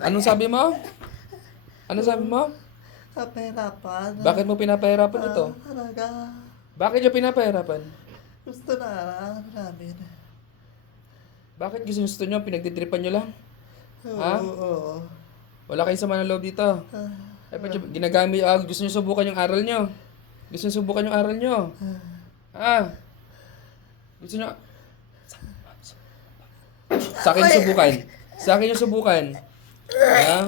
Anong sabi mo? Anong sabi mo? Kaperapan. Bakit mo pinapahirapan ito? Talaga. Bakit niyo pinapahirapan? Gusto na namin. Bakit gusto niyo? Pinagtitripan niyo lang? Ha? Oo. Wala kayong sama ng loob dito. Ay, ba't niyo ginagamit, gusto niyo subukan yung aral niyo? Gusto niyo subukan yung aral niyo? Ha? Gusto niyo? Sa akin yung subukan. Sa akin yung subukan. Ha?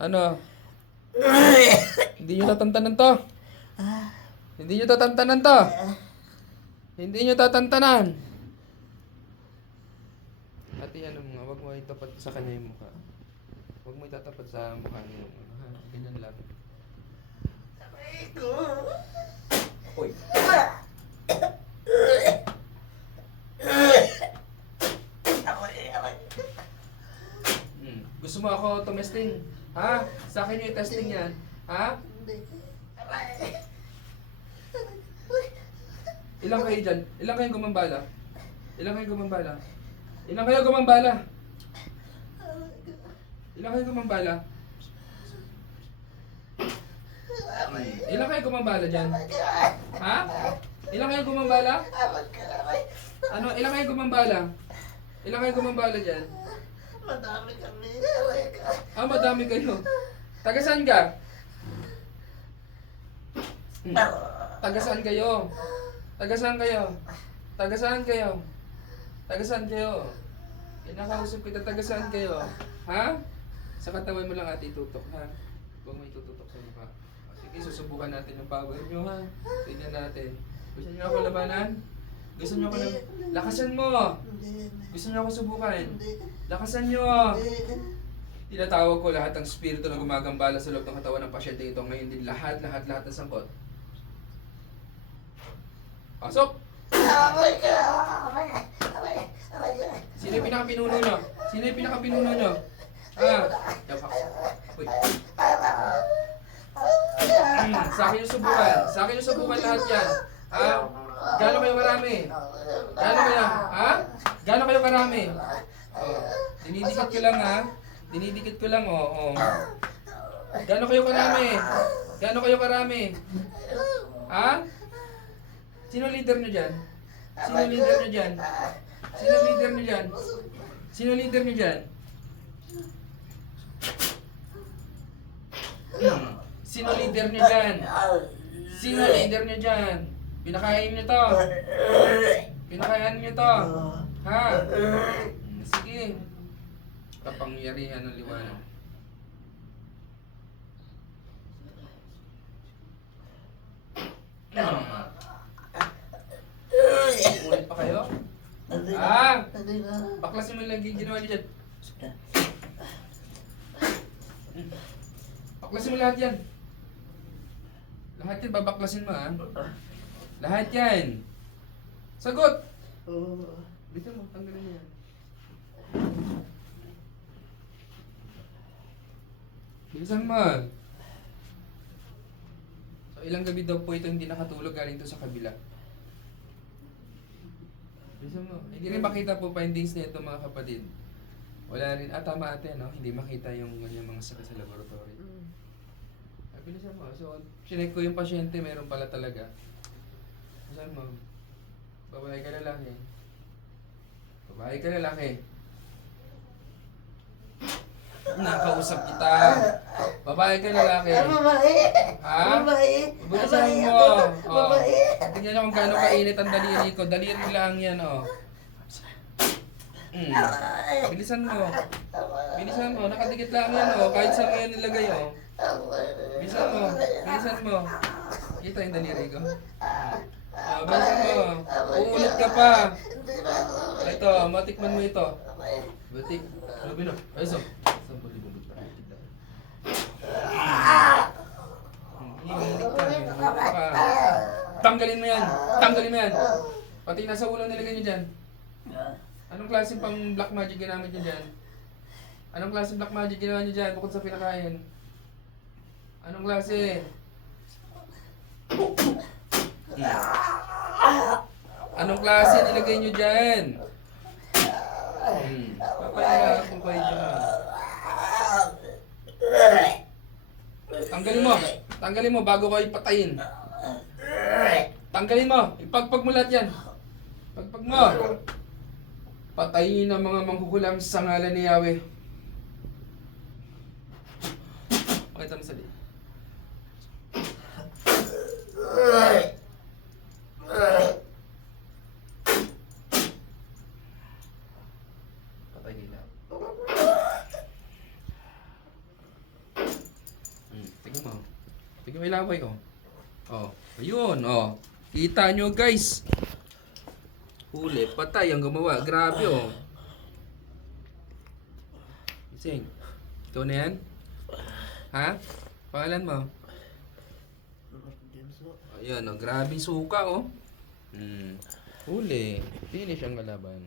Ano? Hindi niyo tatantanan to. Hindi niyo tatantanan to. Hindi niyo tatantanan. Ate, ano mo nga, wag mo itapat sa kanya yung mukha. Huwag mo itatapat sa mukha niyo. Ha? Ganyan lang. Hoy. Gusto mo ako tumesting? Ha? Sa akin yung testing yan. Ha? Ilang kayo dyan? Ilang kayong gumambala? Ilang kayong gumambala? Ilang kayo gumambala? Ilang kayo gumambala? Ilang kayo gumambala dyan? Ha? Ilang kayo gumambala? Ano? Ilang kayo gumambala? Ilang kayo gumambala dyan? Madami kami. Madami kayo. Taga saan ka? Taga saan kayo? Taga saan kayo? Taga saan kayo? Taga saan kayo? Kinakausap kita, taga saan kayo? Ha? Sa katawan mo lang ate tutok, ha? Huwag mo itututok sa mukha. Sige, susubukan natin yung power nyo, ha? Tingnan natin. Gusto nyo ako labanan? Gusto nyo ako lakasan mo! Gusto nyo ako subukan? Lakasan nyo! Tinatawag ko lahat ng spirito na gumagambala sa loob ng katawan ng pasyente ito. Ngayon din lahat ng sangkot. Pasok! Sino yung pinaka-pinuno nyo? Sino yung pinaka-pinuno nyo? Uy. Sa akin yung subukan. Sa akin yung subukan lahat yan. Gano'n kayo karami? Gano'n kayo? Gano'n kayo karami? Dinidikit ko lang, ha? Dinidikit ko lang, oh. Gano'n kayo karami? Gano'n kayo karami? Ha? Sino leader nyo dyan? Sino leader nyo dyan? Sino leader nyo dyan? Sino leader nyo dyan? Sino leader nyo dyan? Sino leader nyo dyan? Pinakain nyo to. Pinakain nyo to. Ha? Sige. Kapangyarihan ng liwanag. Ulit pa kayo? Baklasin mo yung lagi ginawa nyo dyan. Baklasin mo lahat yan. Lahat yan, babaklasin mo, ha? Lahat yan. Sagot! Dito mo, tanggalin mo yan. Bilisan mo. So, ilang gabi daw po ito hindi nakatulog galing to sa kabila. Bilisan mo. Hindi rin makita po findings nito mga kapatid. Wala rin. Tama ate, no? Hindi makita yung kanyang mga sakit sa laboratory. Bilisan mo. So, chinek ko yung pasyente, meron pala talaga. Bilisan mo. Babae ka lalaki. Babae ka lalaki. Nakausap kita. Babae ka lalaki. Babae. Ha? Babae. Bilisan mo. Babae. Tingnan nyo kung gaano kainit ang daliri ko. Daliri lang yan, oh. Bilisan mo. Bilisan mo. Nakadikit lang yan, oh. Kahit saan mo yan nilagay, oh. Bilisan mo. Bilisan mo. Kita yung daliri ko. Bilisan mo. Uulit ka pa. Ito, matikman mo ito. Batik. Sabi na. Ayos, oh. Tanggalin mo yan. Tanggalin mo yan. Pati nasa ulo nilagay nyo dyan. Anong klaseng pang black magic ginamit nyo dyan? Anong klaseng black magic ginawa nyo dyan bukod sa pinakain? Anong klase? Anong klase nilagay nyo dyan? Papaya po kayo dyan. Tanggalin mo. Tanggalin mo bago kayo patayin. Tanggalin mo. Ipagpag mo lahat yan. Pagpag mo. Patayin ang mga mangkukulam sa ngalan ni Yahweh. Pakita mo sa di. Patay nila. Tingnan mo. Tingnan mo yung laway, oh. Oh, ayun, oh. Kita nyo, guys. Huli, patay ang gumawa. Grabe, oh. Ising, ikaw na yan? Ha? Pangalan mo? Ayan, oh. Grabe suka, oh. Huli. Finish ang kalaban.